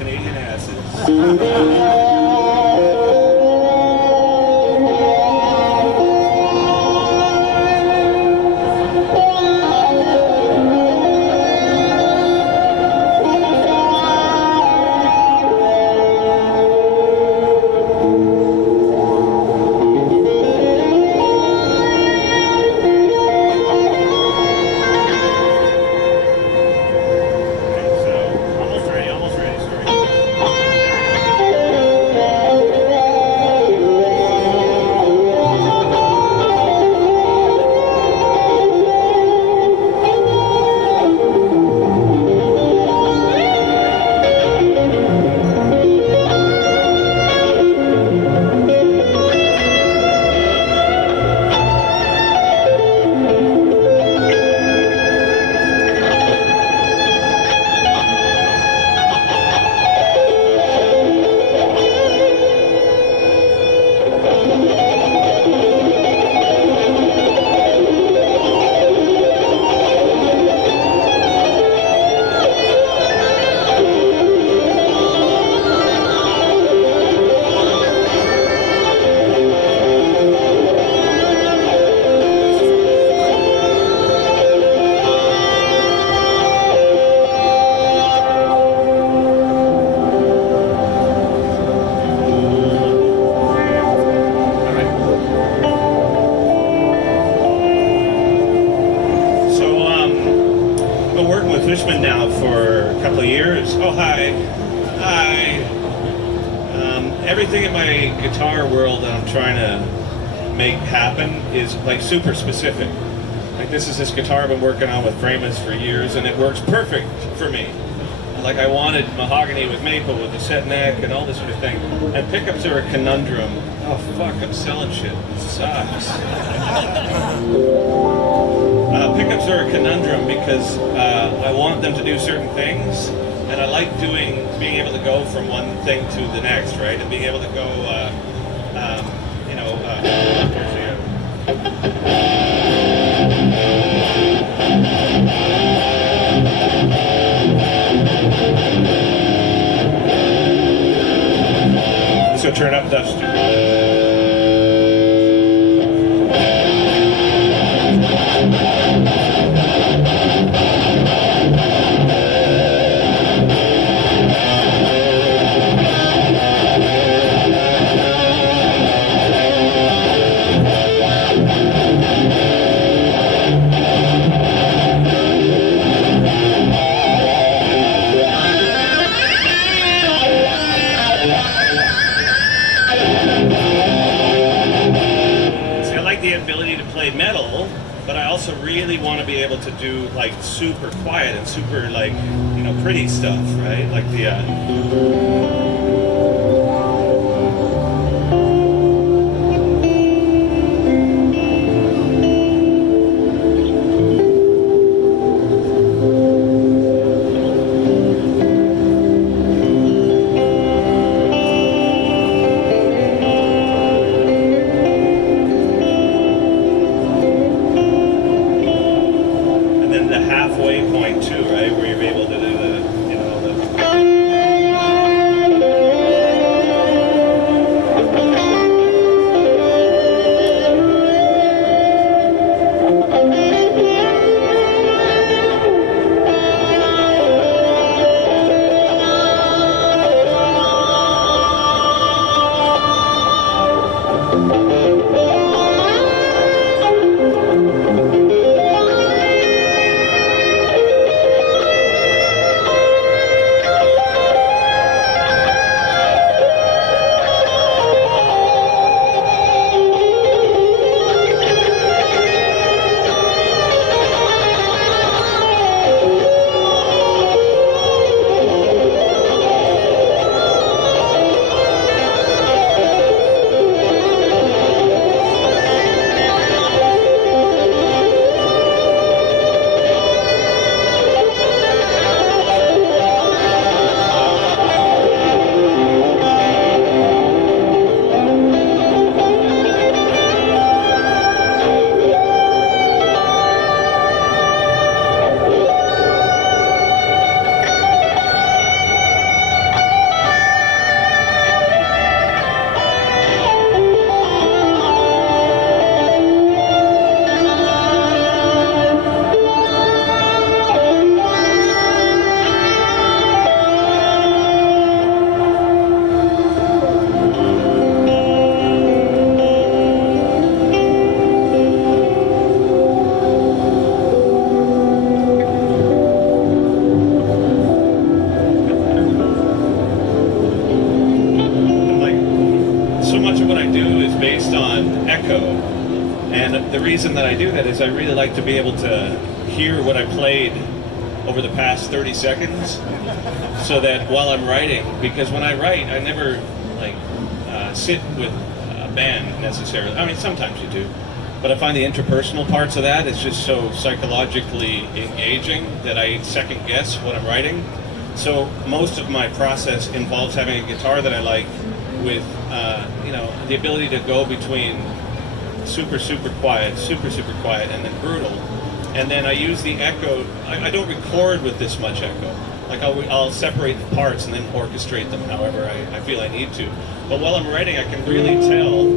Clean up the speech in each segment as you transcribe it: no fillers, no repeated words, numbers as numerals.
Canadian asses. Fishman now for a couple of years. Oh, hi. Hi. Everything in my guitar world that I'm trying to make happen is like super specific. Like this is this guitar I've been working on with Framus for years, and it works perfect for me. Like I wanted mahogany with maple with a set neck and all this sort of thing. And pickups are a conundrum. Oh fuck, I'm selling shit. It sucks. Pickups are a conundrum because I want them to do certain things, and I like being able to go from one thing to the next, right? And being able to go, so turn up dust. Metal, but I also really want to be able to do like super quiet and super like, you know, pretty stuff, right? Like the halfway point too, right? Where you're able to do the, you know, the echo. And the reason that I do that is I really like to be able to hear what I played over the past 30 seconds, so that while I'm writing, because when I write, I never like sit with a band necessarily. I mean, sometimes you do, but I find the interpersonal parts of that is just so psychologically engaging that I second guess what I'm writing. So most of my process involves having a guitar that I like with, the ability to go between super quiet, and then brutal. And then I use the echo. I don't record with this much echo. Like I'll separate the parts and then orchestrate them however I feel I need to. But while I'm writing, I can really tell,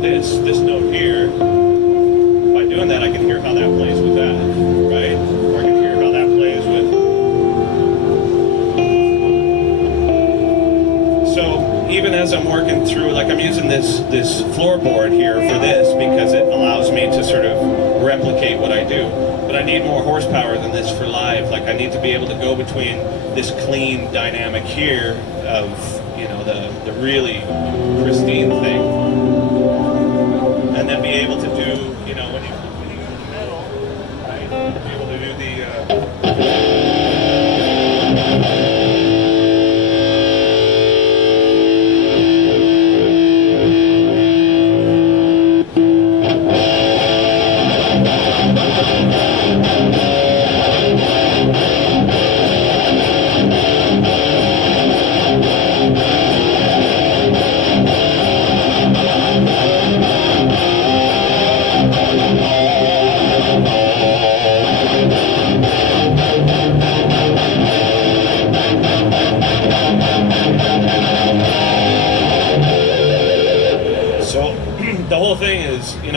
this note here. By doing that, I can hear how that plays with that, right? Or I can hear how that plays with. So even as I'm working through, like I'm using this floorboard here for this because it allows me to sort of replicate what I do. But I need more horsepower than this for live. Like I need to be able to go between this clean dynamic here of, the really pristine thing. And then be able to do, when you go to the metal, right? Be able to do the...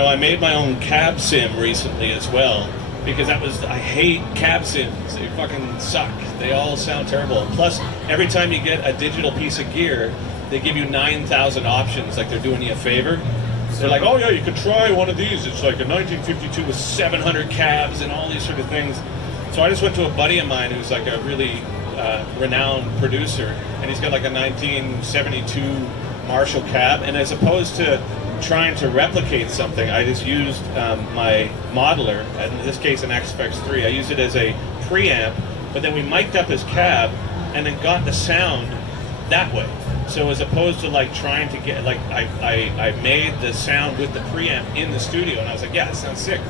I made my own cab sim recently as well, because I hate cab sims. They fucking suck. They all sound terrible. Plus, every time you get a digital piece of gear, they give you 9,000 options, like they're doing you a favor. They're like, oh yeah, you could try one of these. It's like a 1952 with 700 cabs and all these sort of things. So I just went to a buddy of mine who's like a really renowned producer, and he's got like a 1972 Marshall cab, and as opposed to trying to replicate something, I just used my modeler, in this case an XFX3. I used it as a preamp, but then we mic'd up his cab and then got the sound that way. So as opposed to like trying to get, like I made the sound with the preamp in the studio, and I was like, yeah, it sounds sick.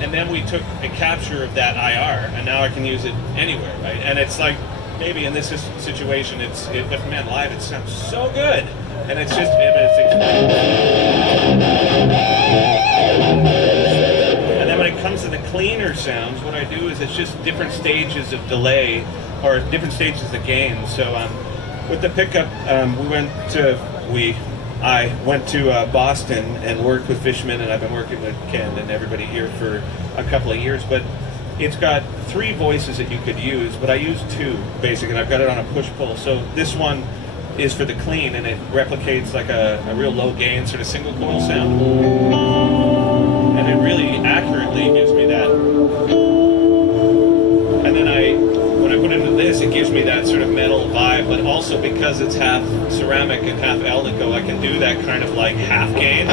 And then we took a capture of that IR, and now I can use it anywhere, right? And it's like, maybe in this situation, but man, live it sounds so good. And it's just, and then when it comes to the cleaner sounds, what I do is it's just different stages of delay or different stages of gain. So with the pickup, I went to Boston and worked with Fishman, and I've been working with Ken and everybody here for a couple of years. But it's got 3 voices that you could use, but I use 2 basically, and I've got it on a push-pull. So this one is for the clean, and it replicates like a real low gain sort of single coil sound, and it really accurately gives me that. And then when I put it into this, it gives me that sort of metal vibe, but also because it's half ceramic and half Alnico, I can do that kind of like half gain.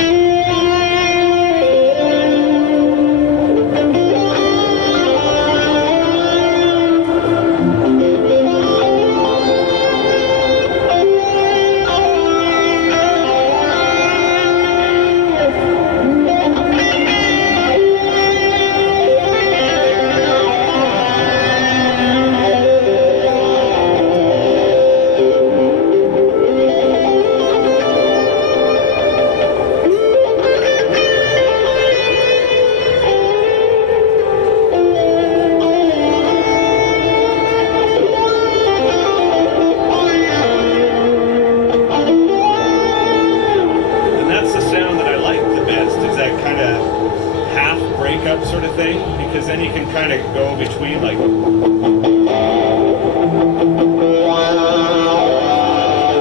Sort of thing, because then you can kind of go between like,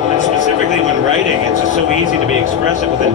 and specifically when writing, it's just so easy to be expressive with it.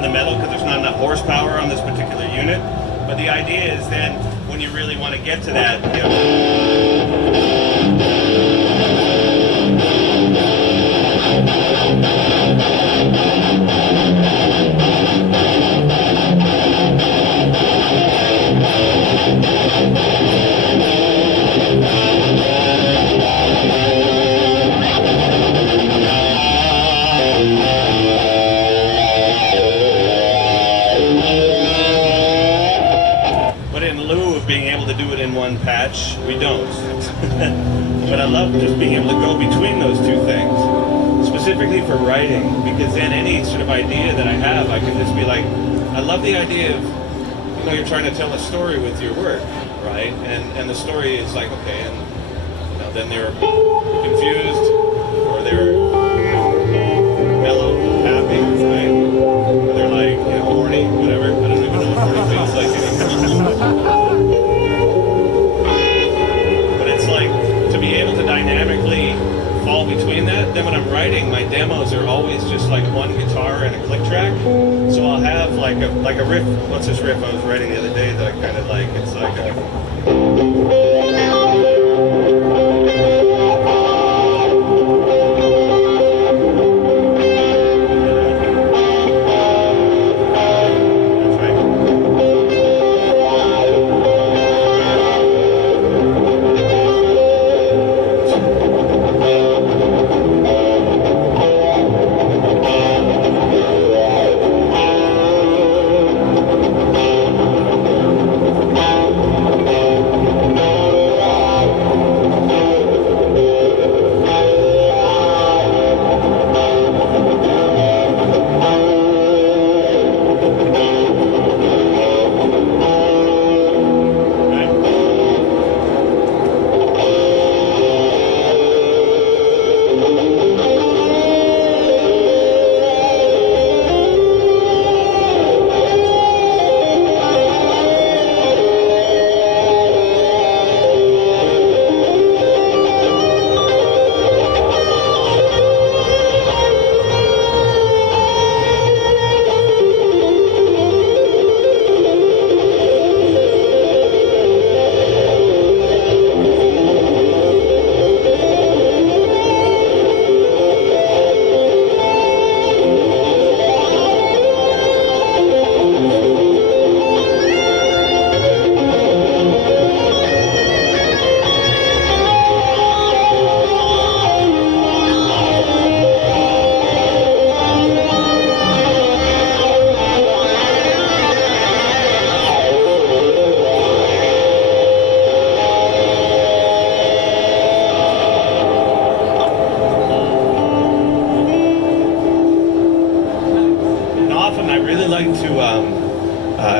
flatten the metal because there's not enough horsepower on this particular unit. But the idea is then when you really want to get to that, you know, patch, we don't. But I love just being able to go between those two things, specifically for writing, because then any sort of idea that I have, I can just be like, I love the idea of, you know, you're trying to tell a story with your work, right? And the story is like, okay, and you know, then they're confused, or they're mellow, happy, right? Or they're like, you know, horny, whatever. I don't even know what horny feels like anymore. Be able to dynamically fall between that. Then when I'm writing, my demos are always just like one guitar and a click track. So I'll have like a riff. What's this riff I was writing the other day that I kind of like? It's like a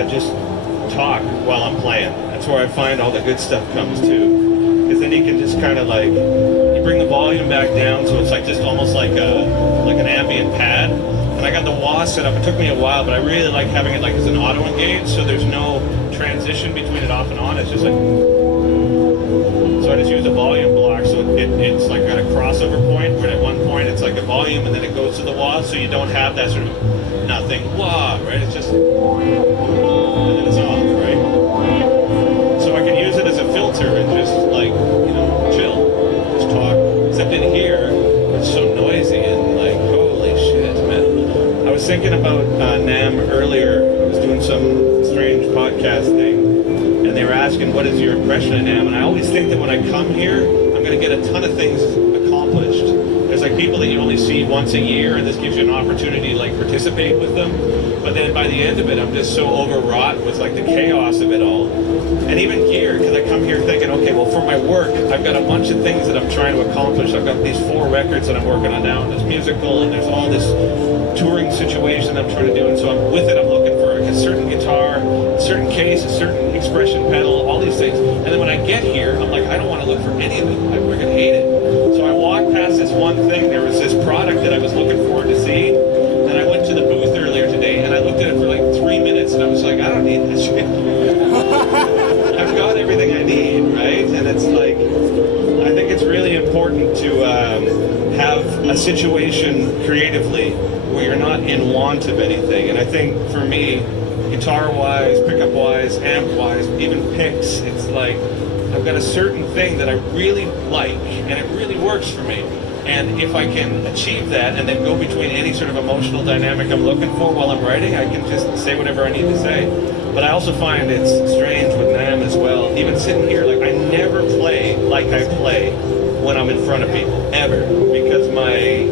just talk while I'm playing. That's where I find all the good stuff comes to. Because then you can just kind of like, you bring the volume back down so it's like just almost like an ambient pad. And I got the wah set up. It took me a while, but I really like having it like as an auto engage, so there's no transition between it off and on. It's just like, so I just use a volume block, so it's like got a crossover point where at one point it's like a volume and then it goes to the wah, so you don't have that sort of nothing wah, right? It's just, and then it's off, right? So I can use it as a filter and just like, you know, chill, just talk. Except in here, it's so noisy and like, holy shit, man. I was thinking about NAMM earlier. I was doing some strange podcast thing, and they were asking, what is your impression of NAMM? And I always think that when I come here, I'm going to get a ton of things accomplished. There's like people that you only see once a year, and this gives you an opportunity to like participate with them. But then by the end of it, I'm just so overwrought with like the chaos of it all. And even here, because I come here thinking, okay, well for my work, I've got a bunch of things that I'm trying to accomplish. I've got these 4 records that I'm working on now, and there's musical, and there's all this touring situation I'm trying to do. And so I'm with it, I'm looking for a certain guitar, a certain case, a certain expression pedal, all these things. And then when I get here, I'm like, I don't want to look for any of it. I'm going to hate it. So I walked past this one thing. There was this product that I was looking forward to see. And I went to the booth earlier today, and I looked at it for like 3 minutes, and I was like, I don't need this shit. I've got everything I need, right? And it's like, I think it's really important to have a situation creatively where you're not in want of anything. And I think for me, guitar-wise, pickup-wise, amp-wise, even picks, it's like I've got a certain thing that I really like, and it really works for me. And if I can achieve that and then go between any sort of emotional dynamic I'm looking for while I'm writing, I can just say whatever I need to say. But I also find it's strange with NAMM as well. Even sitting here, like I never play like I play when I'm in front of people, ever. Because my,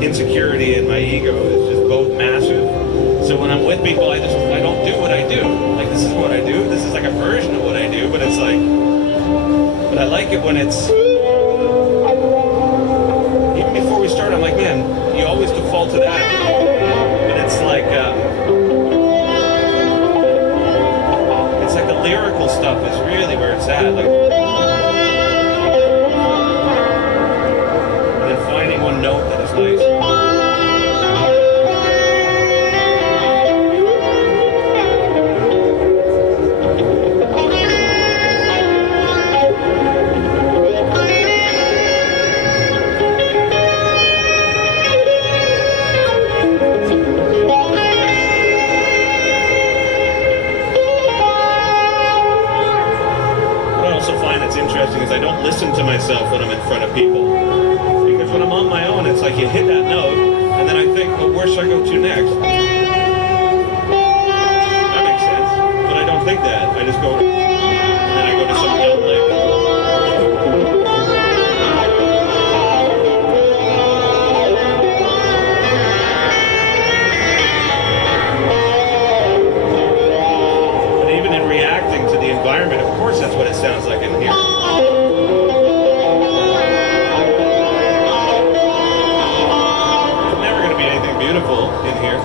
insecurity and my ego is just both massive. So when I'm with people, I don't do what I do. Like this is what I do. This is like a version of what I do, but it's like, but I like it when it's, even before we start, I'm like, man, you always default to that. But it's like the lyrical stuff is really where it's at. Like, and then finding one note that is nice. Is I don't listen to myself when I'm in front of people, because when I'm on my own, it's like you hit that note and then I think, well, where should I go to next? That makes sense, but I don't think that. I just go and then I go to some dumb lick. But even in reacting to the environment, of course that's what it sounds like in here. Beautiful in here,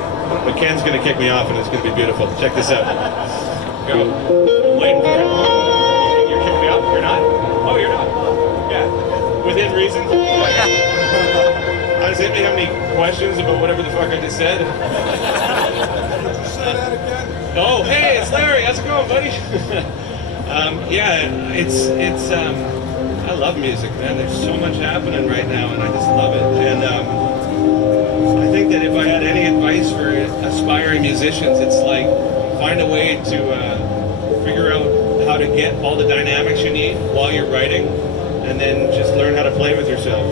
but Ken's going to kick me off and it's going to be beautiful. Check this out. Go. I'm waiting for it. You're kicking me off? You're not? Oh, you're not? Yeah. Within reason? Does anybody have any questions about whatever the fuck I just said? Say that again. Oh, hey, it's Larry. How's it going, buddy? Yeah, it's I love music, man. There's so much happening right now and I just love it. And I think that if I had any advice for aspiring musicians, it's like find a way to figure out how to get all the dynamics you need while you're writing, and then just learn how to play with yourself.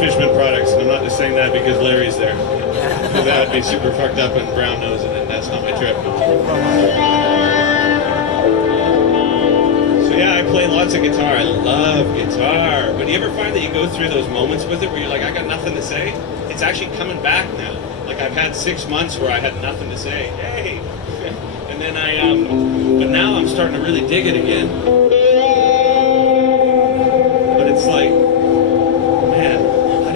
Fishman products, and I'm not just saying that because Larry's there. That would be super fucked up and brown nosing, and that's not my trip. So yeah, I play lots of guitar. I love guitar. But do you ever find that you go through those moments with it where you're like, I got nothing to say? It's actually coming back now. Like I've had 6 months where I had nothing to say. Hey! And then but now I'm starting to really dig it again. But it's like,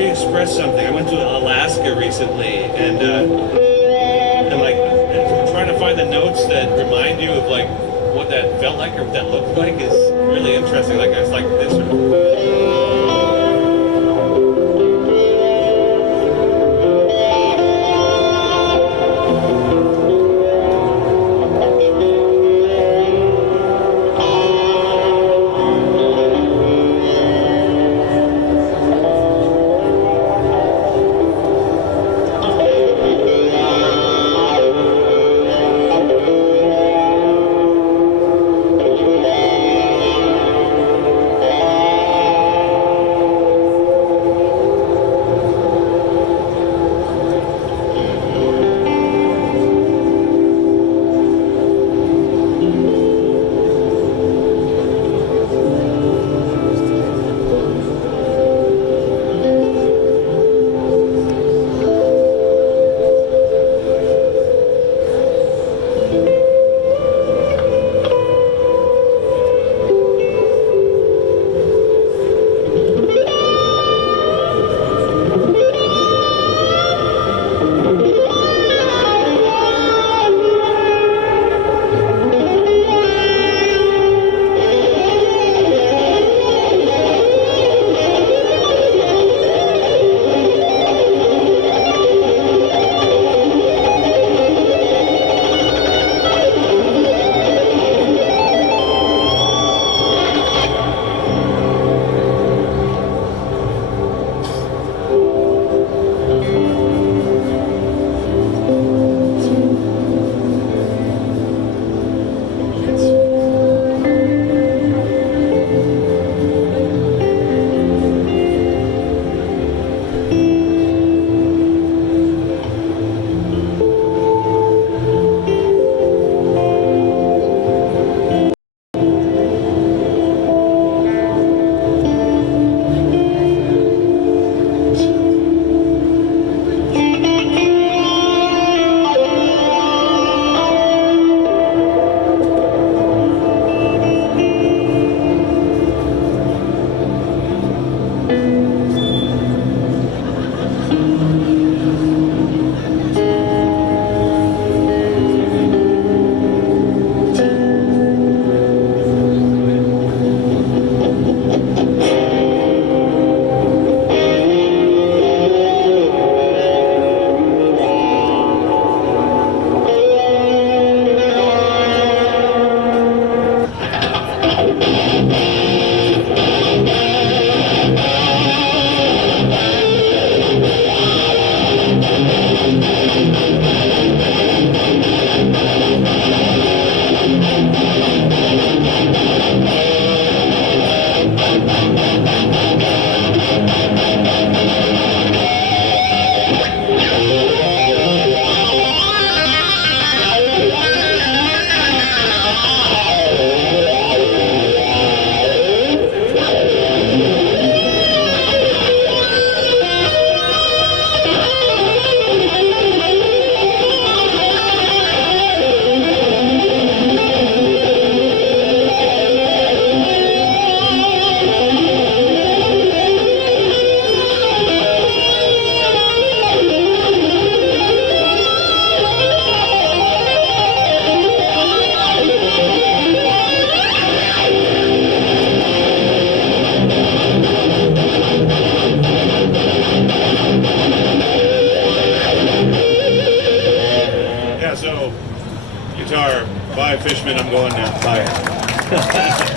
express something. I went to Alaska recently, and like trying to find the notes that remind you of like what that felt like or what that looked like is really interesting. Like it's like this sort of Fishman. I'm going now. Bye.